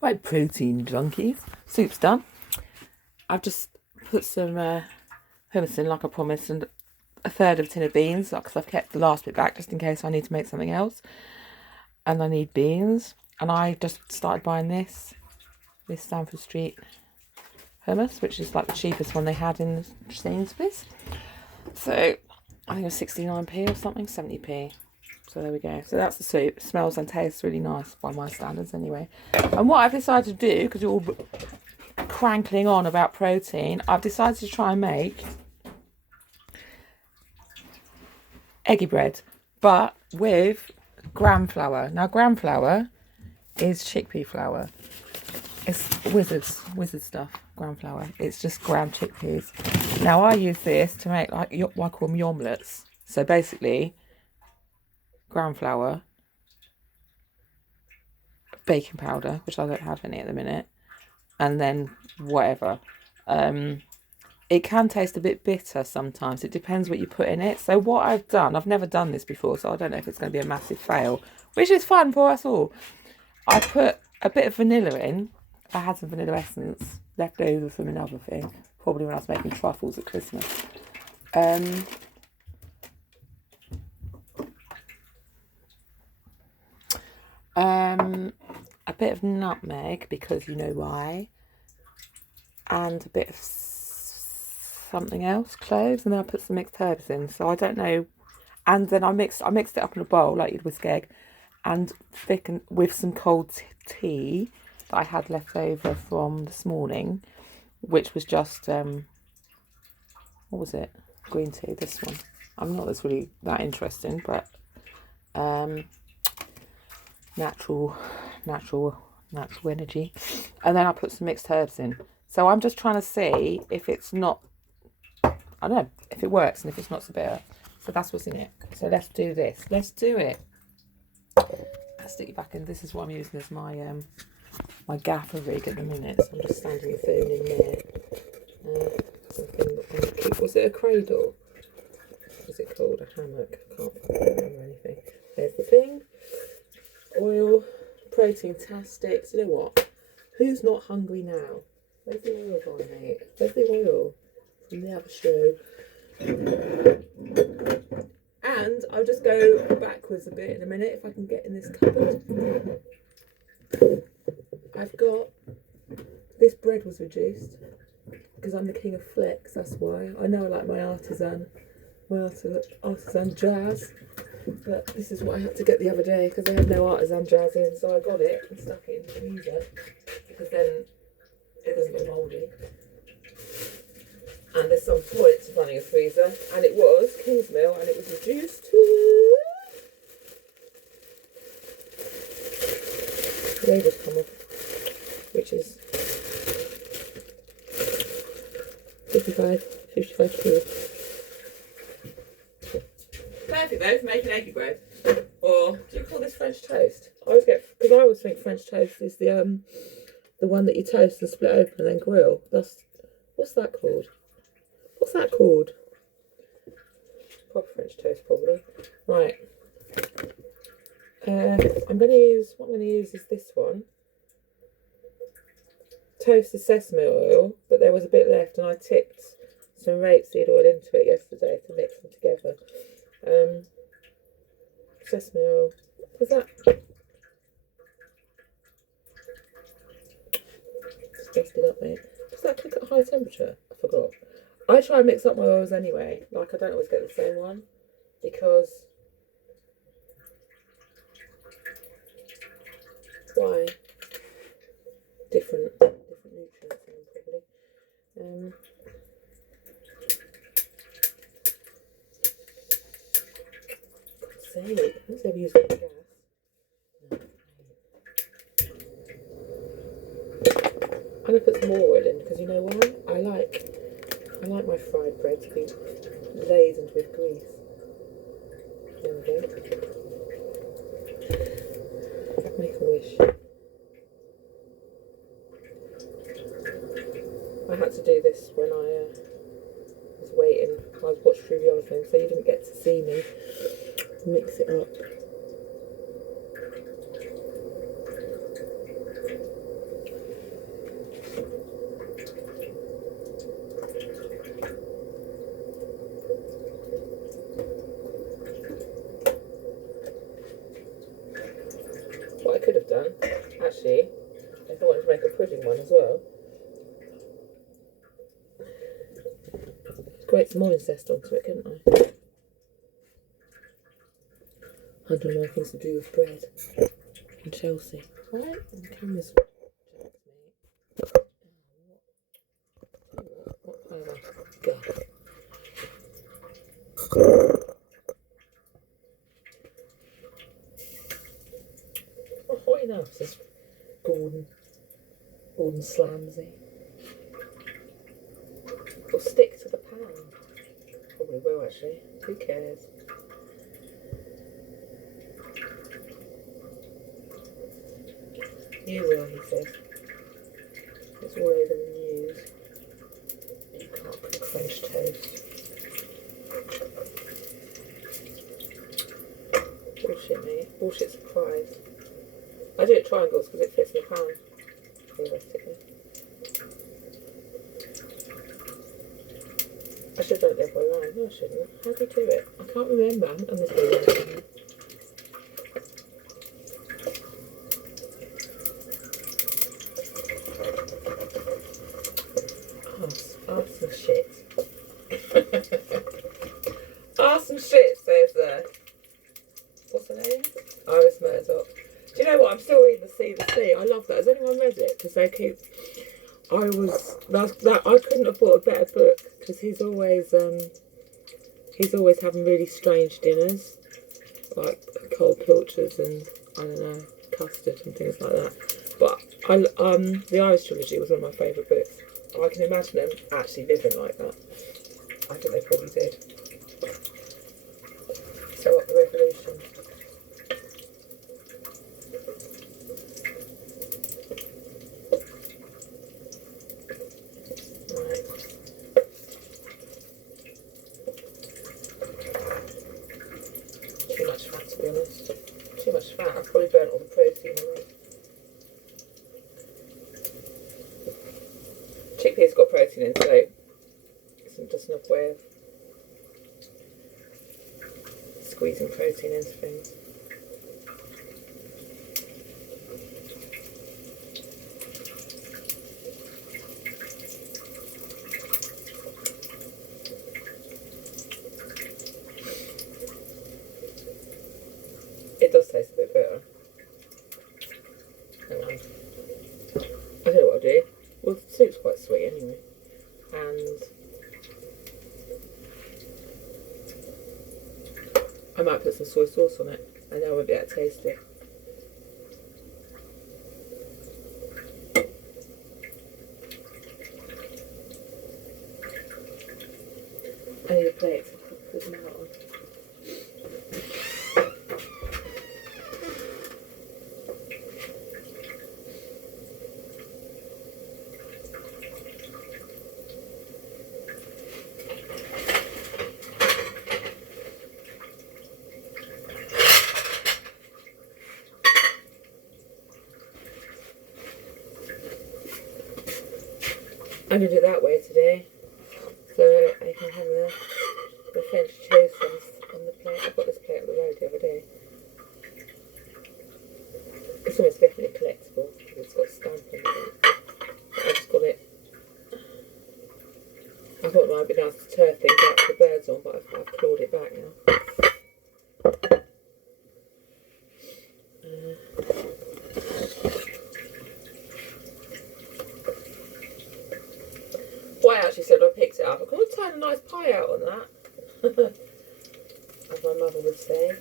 Right, protein junkies. Soup's done. I've just put some hummus in, like I promised, and a third of a tin of beans, because I've kept the last bit back just in case I need to make something else. And I need beans. And I just started buying this Stamford Street hummus, which is like the cheapest one they had in Sainsbury's. So I think it was 69p or something, 70p. So there we go. So that's the soup. It smells and tastes really nice by my standards anyway. And what I've decided to do, because you're all crankling on about protein, I've decided to try and make eggy bread, but with gram flour. Now, gram flour is chickpea flour. It's wizard stuff, gram flour. It's just ground chickpeas. Now, I use this to make, like, what I call them yomlets. So basically, gram flour, baking powder, which I don't have any at the minute, and then whatever. It can taste a bit bitter sometimes. It depends what you put in it. So what I've done, I've never done this before, so I don't know if it's going to be a massive fail, which is fun for us all. I put a bit of vanilla in. I had some vanilla essence left over from another thing, probably when I was making truffles at Christmas. A bit of nutmeg, because you know why, and a bit of something else, cloves, and then I put some mixed herbs in. So I don't know. And then I mixed it up in a bowl like you'd whisk egg, and thickened with some cold tea that I had left over from this morning, which was just what was it? Green tea. This one. I'm not that's really that interesting, but natural energy. And then I put some mixed herbs in. So I'm just trying to see if it's not, I don't know, if it works and if it's not so bitter. So that's what's in it. So let's do this. Let's do it. I'll stick it back in. This is what I'm using as my my gaffer rig at the minute. So I'm just standing the phone in there. Was it a cradle? What's it called? A hammock? I can't remember anything. There's the thing. Oil, protein-tastic. So you know what? Who's not hungry now? Where's the oil gone, mate? Where's the oil from the other show? And I'll just go backwards a bit in a minute if I can get in this cupboard. I've got, this bread was reduced because I'm the king of flex, that's why. I know I like my artisan jazz, but this is what I had to get the other day because they had no artisan jazz in, so I got it and stuck it in the freezer because then it doesn't get mouldy. And there's some points of running a freezer, and it was Kingsmill, and it was reduced to labels come off, which is 55p. Perfect though for making eggy bread. Or do you call this French toast? I always think French toast is the one that you toast and split open and then grill. What's that called? What's that called? Proper French toast, probably. Right. What I'm going to use is this one. Toasted sesame oil, but there was a bit left and I tipped some rapeseed oil into it yesterday to mix them together. Sesame oil. Was that? Just dust it up, mate. Does that cook at high temperature? I forgot. I try and mix up my oils anyway. Like, I don't always get the same one because why? Different nutrients in them, probably. God's sake, let's have used gas. I'm gonna put some more oil in because you know why? I like my fried bread to be ladened with grease. There we go. Make a wish. I had to do this when I was waiting. I was watching through the other thing, so you didn't get to see me mix it up. one as well. Grate some morning zest onto it, couldn't I? 100 more things to do with bread in Chelsea. Right? And the camera's what flavour? God. Not hot enough, this Gordon Slamsy. It'll stick to the pan. Probably will actually. Who cares? You will, he says. It's all over the news. You can't cook French toast. Bullshit, mate. Bullshit surprise. I do it triangles because it fits in the pan, realistically. I should have done it the other way around. No, I shouldn't. How do you do it? I can't remember. I'm this way. Arse and shit. Arse and shit, says what's her name? Iris Murdoch. Do you know what? I'm still reading The Sea, The Sea. I love that. Has anyone read it? Because they keep. I couldn't have bought a better book because he's always having really strange dinners, like cold pilchards and I don't know, custard and things like that. But the Irish trilogy was one of my favourite books. I can imagine them actually living like that. I think they probably did. So what, the revolution? Too much fat, to be honest. Too much fat. I've probably burnt all the protein away. Chickpeas got protein in, so it's just enough way of squeezing protein into things. It does taste a bit better. Hang on. I don't know what I'll do. Well, the soup's quite sweet anyway. And I might put some soy sauce on it and then I won't be able to taste it. I need a plate to put them out on. I'm going to do it that way today, so I can have the French toast on the plate. I got this plate on the road the other day. It's almost definitely collectible because it's got a stamp on it. I just got it. I thought it might be nice to turf things out for the birds on, but I've clawed it back now. I actually said I picked it up. I could turn a nice pie out on that, as my mother would say.